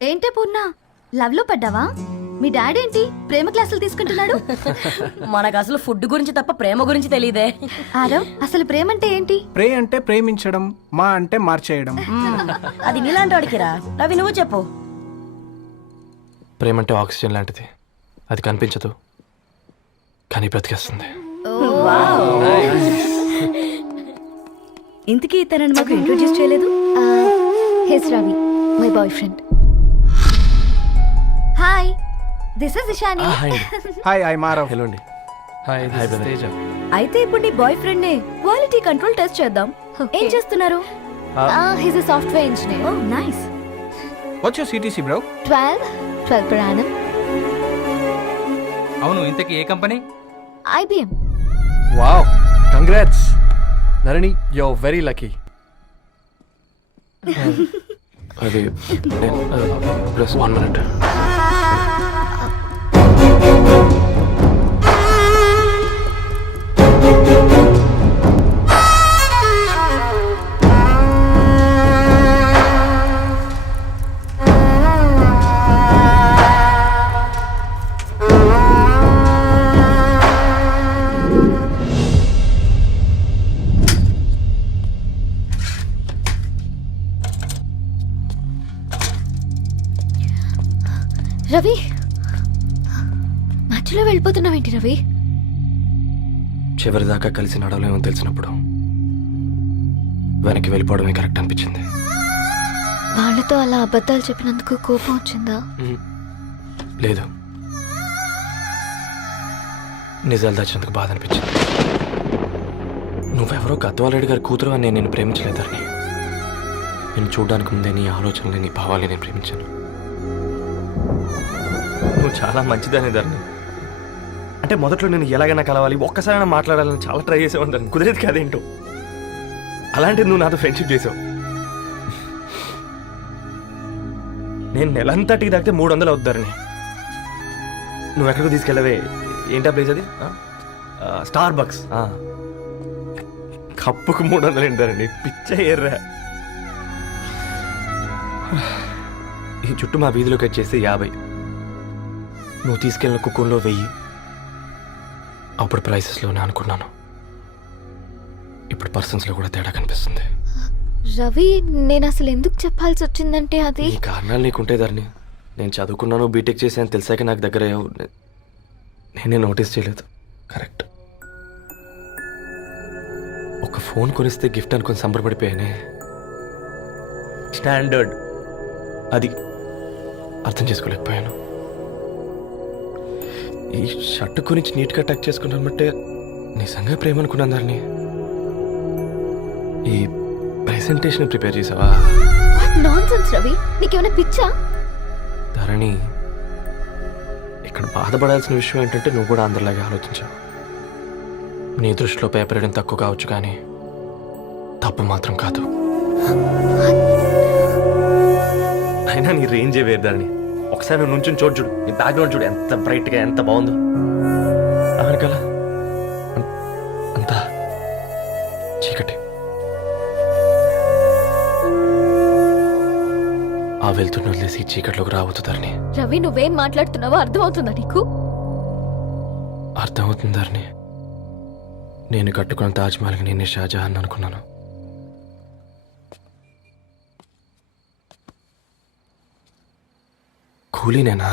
ఏంటే పూర్ణ, లవ్ లో పడ్డావా? మీ డాడీ ఏంటి ప్రేమ క్లాసులు తీసుకుంటున్నాడు? మనకు అసలు ఫుడ్ గురించి తప్ప ప్రేమ గురించి తెలియదే. ఆరవ్, అసలు ప్రేమ అంటే ఏంటి? ప్రే అంటే ప్రేమించడం, మా అంటే మార్చేయడం. అది నీలాంటి వాడికిరా. రవి నువ్వు చెప్పు. ప్రేమ అంటే ఆక్సిజన్ లాంటిది. అది కనిపించదు కానీ బ్రతికేస్తుంది. ఇంతకీ తనని మాకు ఇంట్రొడ్యూస్ చేయలేదు. He's Ravi, my boyfriend. Hi, this is Ishani. Hi, I Marav. Hello అండి. Hi brother. తేజ. అయితే ఇప్పుడు నీ బాయ్ ఫ్రెండ్ నే క్వాలిటీ కంట్రోల్ టెస్ట్ చేద్దాం. ఏం చేస్తున్నారు? He's a software engineer. Oh nice. What's your CTC bro? 12 per annum. అవును, ఇంతకీ ఏ కంపెనీ? IBM. Wow, congrats Dharani, you are very lucky. అది ప్లస్ 1 minute. రవి, మధ్యలో వెళ్ళిపోతున్నావేంటి రవి? చివరిదాకా కలిసి నడవలేమో తెలిసినప్పుడు వెనక్కి వెళ్ళిపోవడమే కరెక్ట్ అనిపించింది. వాళ్ళతో అలా అబద్ధాలు చెప్పినందుకు కోపం వచ్చిందా? లేదు, నిజాలు దాచినందుకు బాధ అనిపించింది. నువ్వెవరో గద్వాలరెడ్డి గారి కూతురు అని నేను ప్రేమించలేదని. నేను చూడడానికి ముందే నీ ఆలోచనలు, నీ భావాలు నేను ప్రేమించాను. నువ్వు చాలా మంచిదని ధరణి. అంటే మొదట్లో నేను ఎలాగైనా కలవాలి, ఒక్కసారైనా మాట్లాడాలని చాలా ట్రై చేసేవాడిని. కుదిరేది కాదేంటో. అలాంటిది నువ్వు నాతో ఫ్రెండ్షిప్ చేసావు. నేను నెలంతటికి తాకితే 300 అవుతారని. నువ్వు ఎక్కడికి తీసుకెళ్ళవే? ఏంటా ప్లేస్ అది? Star bucks. కప్పుకు 300 ఏంటారండి, పిచ్చ ఎర్రా. ఈ చుట్టూ మా వీధిలోకి వచ్చేసి 50. నువ్వు తీసుకెళ్ళిన కుక్కర్లో 1000. అప్పుడు ప్రైసెస్లోనే అనుకున్నాను. ఇప్పుడు పర్సన్స్లో కూడా తేడా కనిపిస్తుంది. రవి, నేను అసలు ఎందుకు చెప్పాల్సి వచ్చిందంటే అది ఈ కారణాలు నీకుంటే ధరణి. నేను చదువుకున్నాను, బీటెక్ చేశాను తెలిసాక నాకు దగ్గర అయ్యావు. నేనే నోటీస్ చేయలేదు. కరెక్ట్. ఒక ఫోన్ కొనిస్తే గిఫ్ట్ అనుకుని సంబరపడిపోయానే. స్టాండర్డ్ అది అర్థం చేసుకోలేకపోయాను. ఈ షర్ట్ గురించి నీట్గా టచ్ చేసుకున్నామంటే నిజంగా ప్రేమ అనుకున్నాను ధరణి. ఈ ప్రెజెంటేషన్ ప్రిపేర్ చేసావా? నాన్సెన్స్ రవి, నీకేమైనా పిచ్చా? ధరణి, ఇక్కడ బాధపడాల్సిన విషయం ఏంటంటే నువ్వు కూడా అందరిలాగే ఆలోచించావు. నీ దృష్టిలో పేపర్ వేయడం తక్కువ కావచ్చు కానీ తప్పు మాత్రం కాదు. అయినా నీ రేంజే వేరు ధరణి. ఒకసారి నువ్వు నుంచుని చూడు, నీ బ్యాక్గ్రౌండ్ చూడు ఎంత బ్రైట్గా, ఎంత బాగుందో. అమెరికాలా అంతా చీకటి. ఆ వెళ్తున్న వదిలేసి చీకట్లోకి రాబోతుందని. రవి, నువ్వేం మాట్లాడుతున్నావో అర్థమవుతుందా నీకు? అర్థమవుతుందని. నేను కట్టుకున్న తాజ్మహల్కి నేనే షాజహాన్ అనుకున్నాను. కూలీనేనా?